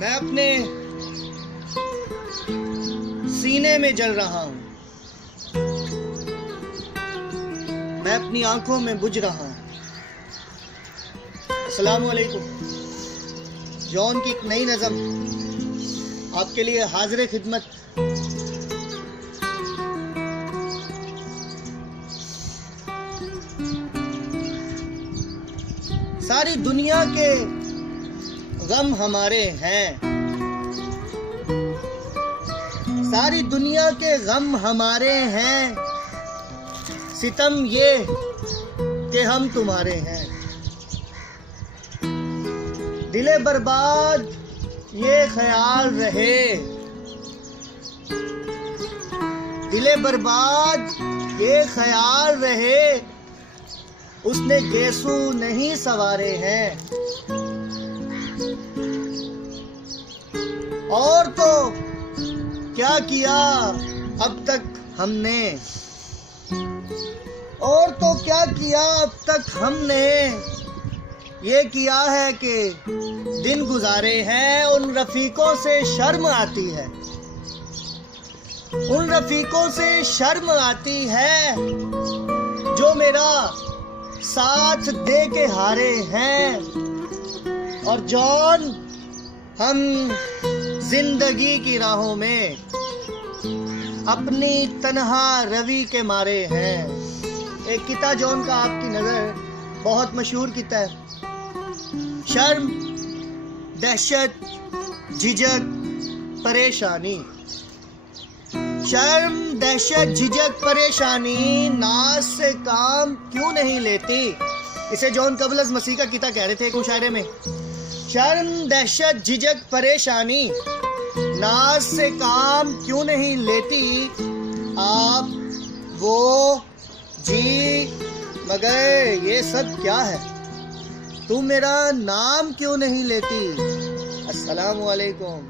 मैं अपने सीने में जल रहा हूँ, मैं अपनी आंखों में बुझ रहा हूँ। अस्सलामु अलैकुम। जॉन की एक नई नज़म आपके लिए हाजिर खिदमत। सारी दुनिया के गम हमारे हैं, सारी दुनिया के गम हमारे हैं, सितम ये कि हम तुम्हारे हैं। दिले बर्बाद ये ख्याल रहे, दिले बर्बाद ये ख्याल रहे, उसने गेसू नहीं सवारे हैं। और तो क्या किया अब तक हमने, और तो क्या किया अब तक हमने, ये किया है कि दिन गुजारे हैं। उन रफीकों से शर्म आती है, उन रफीकों से शर्म आती है जो मेरा साथ दे के हारे हैं। और जॉन, हम जिंदगी की राहों में अपनी तन्हा रवि के मारे हैं। एक किता जॉन का आपकी नजर बहुत मशहूर किता है। शर्म, दहशत, झिझक, परेशानी। शर्म, दहशत, झिझक, परेशानी नाज से काम क्यों नहीं लेती। इसे जॉन कबल मसीह का किता कह रहे थे एक मुशायरे में। शर्म, दहशत, झिझक, परेशानी नाज से काम क्यों नहीं लेती। आप, वो, जी, मगर ये सब क्या है, तू मेरा नाम क्यों नहीं लेती। अस्सलामु अलैकुम।